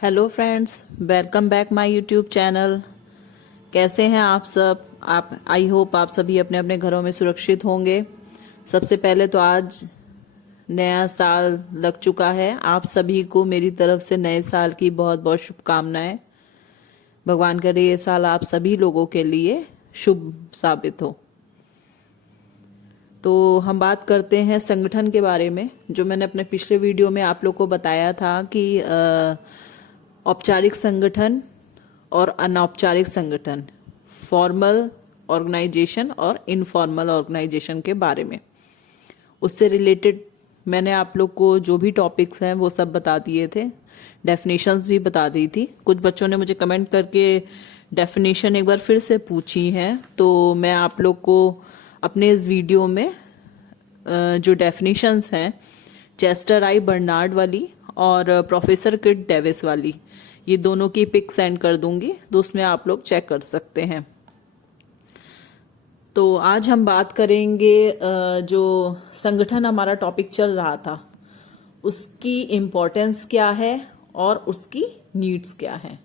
Hello friends, welcome back my YouTube channel. कैसे हैं आप सब? आई होप आप सभी अपने अपने घरों में सुरक्षित होंगे। सबसे पहले तो आज नया साल लग चुका है। आप सभी को मेरी तरफ से नए साल की बहुत बहुत शुभकामनाएं। भगवान करे ये साल आप सभी लोगों के लिए शुभ साबित हो। तो हम बात करते हैं संगठन के बारे में। जो मैंने अपने पिछले वीडियो में आप लोग को बताया था कि औपचारिक संगठन और अनौपचारिक संगठन, फॉर्मल ऑर्गेनाइजेशन और इनफॉर्मल ऑर्गेनाइजेशन के बारे में, उससे रिलेटेड मैंने आप लोग को जो भी टॉपिक्स हैं वो सब बता दिए थे। डेफिनेशंस भी बता दी थी। कुछ बच्चों ने मुझे कमेंट करके डेफिनेशन एक बार फिर से पूछी है, तो मैं आप लोग को अपने इस वीडियो में जो डेफिनेशंस हैं चेस्टर आई बर्नार्ड वाली और प्रोफेसर किट डेविस वाली, ये दोनों की पिक सेंड कर दूंगी, तो उसमें आप लोग चेक कर सकते हैं। तो आज हम बात करेंगे जो संगठन हमारा टॉपिक चल रहा था उसकी इम्पोर्टेंस क्या है और उसकी नीड्स क्या है।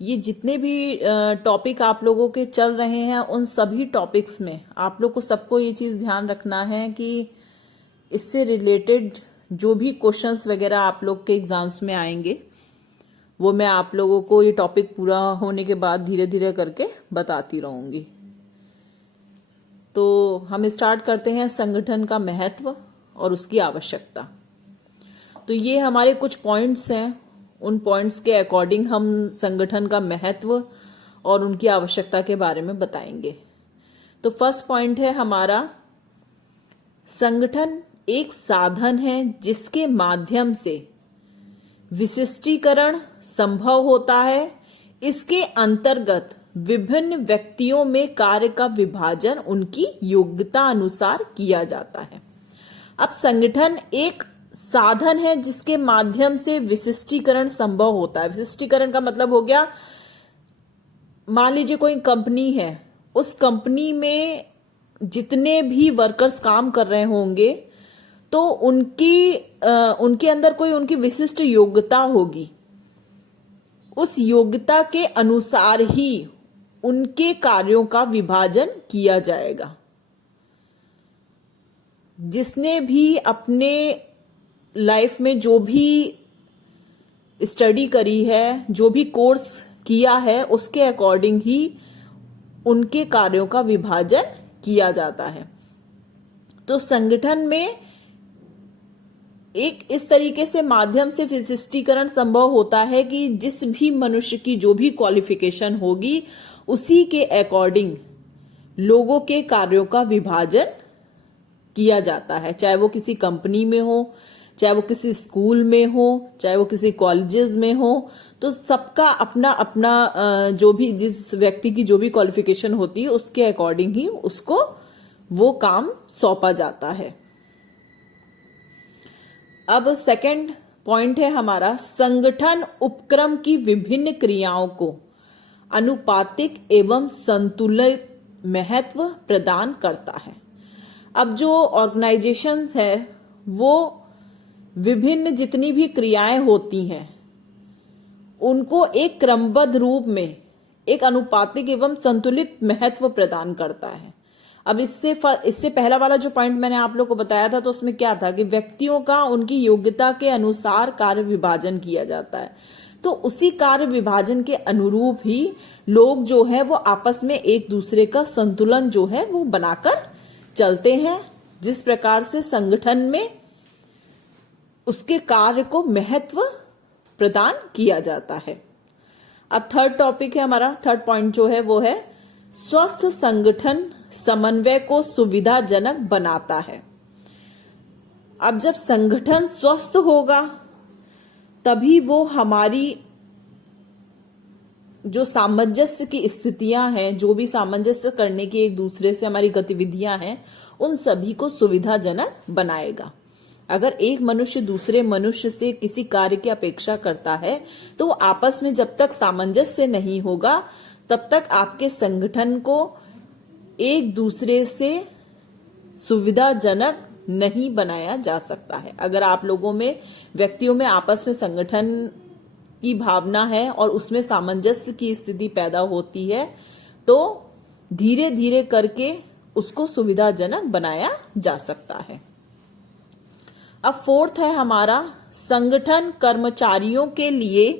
ये जितने भी टॉपिक आप लोगों के चल रहे हैं उन सभी टॉपिक्स में आप लोग को सबको ये चीज़ ध्यान रखना है कि इससे रिलेटेड जो भी क्वेश्चंस वगैरह आप लोग के एग्जाम्स में आएंगे वो मैं आप लोगों को ये टॉपिक पूरा होने के बाद धीरे धीरे करके बताती रहूंगी। तो हम स्टार्ट करते हैं संगठन का महत्व और उसकी आवश्यकता। तो ये हमारे कुछ पॉइंट्स हैं, उन पॉइंट्स के अकॉर्डिंग हम संगठन का महत्व और उनकी आवश्यकता के बारे में बताएंगे। तो फर्स्ट पॉइंट है हमारा, संगठन एक साधन है जिसके माध्यम से विशिष्टीकरण संभव होता है। इसके अंतर्गत विभिन्न व्यक्तियों में कार्य का विभाजन उनकी योग्यता अनुसार किया जाता है। अब संगठन एक साधन है जिसके माध्यम से विशिष्टीकरण संभव होता है। विशिष्टीकरण का मतलब हो गया, मान लीजिए कोई कंपनी है, उस कंपनी में जितने भी वर्कर्स काम कर रहे होंगे तो उनके अंदर कोई उनकी विशिष्ट योग्यता होगी। उस योग्यता के अनुसार ही उनके कार्यों का विभाजन किया जाएगा। जिसने भी अपने लाइफ में जो भी स्टडी करी है, जो भी कोर्स किया है, उसके अकॉर्डिंग ही उनके कार्यों का विभाजन किया जाता है। तो संगठन में एक इस तरीके से माध्यम से विशिष्टीकरण संभव होता है कि जिस भी मनुष्य की जो भी क्वालिफिकेशन होगी उसी के अकॉर्डिंग लोगों के कार्यों का विभाजन किया जाता है। चाहे वो किसी कंपनी में हो, चाहे वो किसी स्कूल में हो, चाहे वो किसी कॉलेजेस में हो, तो सबका अपना अपना जो भी जिस व्यक्ति की जो भी क्वालिफिकेशन होती है उसके अकॉर्डिंग ही उसको वो काम सौंपा जाता है। अब सेकंड पॉइंट है हमारा, संगठन उपक्रम की विभिन्न क्रियाओं को अनुपातिक एवं संतुलित महत्व प्रदान करता है। अब जो ऑर्गेनाइजेशन है वो विभिन्न जितनी भी क्रियाएं होती हैं उनको एक क्रमबद्ध रूप में एक अनुपातिक एवं संतुलित महत्व प्रदान करता है। अब इससे पहला वाला जो पॉइंट मैंने आप लोग को बताया था तो उसमें क्या था कि व्यक्तियों का उनकी योग्यता के अनुसार कार्य विभाजन किया जाता है। तो उसी कार्य विभाजन के अनुरूप ही लोग जो है वो आपस में एक दूसरे का संतुलन जो है वो बनाकर चलते हैं, जिस प्रकार से संगठन में उसके कार्य को महत्व प्रदान किया जाता है। अब थर्ड टॉपिक है हमारा, थर्ड पॉइंट जो है वो है, स्वस्थ संगठन समन्वय को सुविधाजनक बनाता है। अब जब संगठन स्वस्थ होगा तभी वो हमारी जो सामंजस्य की स्थितियां हैं, जो भी सामंजस्य करने की एक दूसरे से हमारी गतिविधियां हैं, उन सभी को सुविधाजनक बनाएगा। अगर एक मनुष्य दूसरे मनुष्य से किसी कार्य की अपेक्षा करता है तो वो आपस में जब तक सामंजस्य नहीं होगा तब तक आपके संगठन को एक दूसरे से सुविधाजनक नहीं बनाया जा सकता है। अगर आप लोगों में, व्यक्तियों में आपस में संगठन की भावना है और उसमें सामंजस्य की स्थिति पैदा होती है, तो धीरे धीरे करके उसको सुविधाजनक बनाया जा सकता है। अब फोर्थ है हमारा, संगठन कर्मचारियों के लिए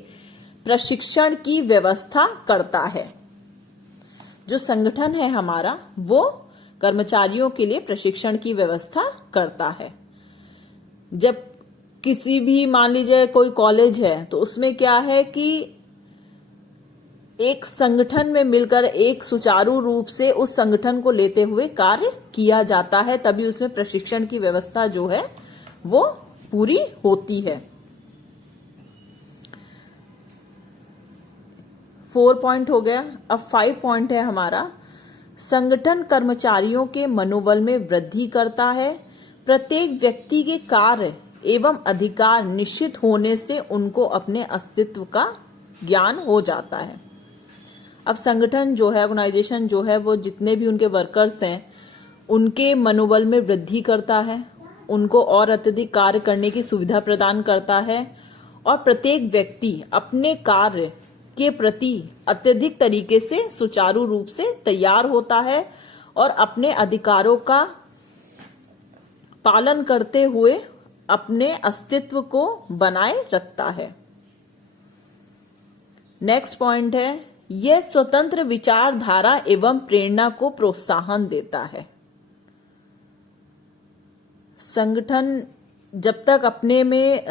प्रशिक्षण की व्यवस्था करता है। जो संगठन है हमारा वो कर्मचारियों के लिए प्रशिक्षण की व्यवस्था करता है। जब किसी भी, मान लीजिए कोई कॉलेज है, तो उसमें क्या है कि एक संगठन में मिलकर एक सुचारू रूप से उस संगठन को लेते हुए कार्य किया जाता है, तभी उसमें प्रशिक्षण की व्यवस्था जो है वो पूरी होती है। 4 पॉइंट हो गया। अब 5 पॉइंट है हमारा, संगठन कर्मचारियों के मनोबल में वृद्धि करता है। प्रत्येक व्यक्ति के कार्य एवं अधिकार निश्चित होने से उनको अपने अस्तित्व का ज्ञान हो जाता है। अब संगठन जो है, ऑर्गेनाइजेशन जो है, वो जितने भी उनके वर्कर्स हैं उनके मनोबल में वृद्धि करता है, उनको और अत्यधिक कार्य करने की सुविधा प्रदान करता है और प्रत्येक व्यक्ति अपने कार्य के प्रति अत्यधिक तरीके से सुचारू रूप से तैयार होता है और अपने अधिकारों का पालन करते हुए अपने अस्तित्व को बनाए रखता है। नेक्स्ट पॉइंट है, यह स्वतंत्र विचारधारा एवं प्रेरणा को प्रोत्साहन देता है। संगठन जब तक अपने में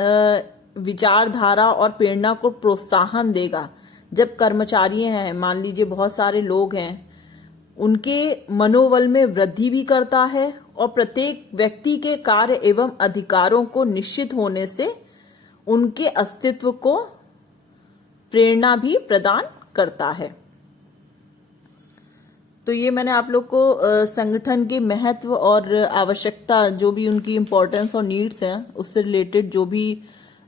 विचारधारा और प्रेरणा को प्रोत्साहन देगा, जब कर्मचारी हैं, मान लीजिए बहुत सारे लोग हैं, उनके मनोबल में वृद्धि भी करता है और प्रत्येक व्यक्ति के कार्य एवं अधिकारों को निश्चित होने से उनके अस्तित्व को प्रेरणा भी प्रदान करता है। तो ये मैंने आप लोग को संगठन के महत्व और आवश्यकता, जो भी उनकी इम्पोर्टेंस और नीड्स हैं, उससे रिलेटेड जो भी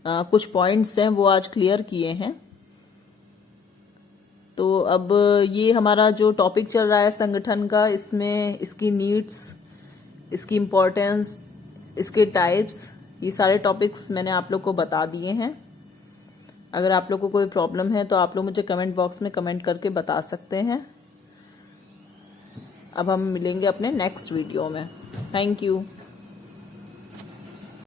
कुछ पॉइंट्स हैं वो आज क्लियर किए हैं। तो अब ये हमारा जो टॉपिक चल रहा है संगठन का, इसमें इसकी नीड्स, इसकी इम्पोर्टेंस, इसके टाइप्स, ये सारे टॉपिक्स मैंने आप लोग को बता दिए हैं। अगर आप लोग को कोई प्रॉब्लम है तो आप लोग मुझे कमेंट बॉक्स में कमेंट करके बता सकते हैं। अब हम मिलेंगे अपने नेक्स्ट वीडियो में। Thank you.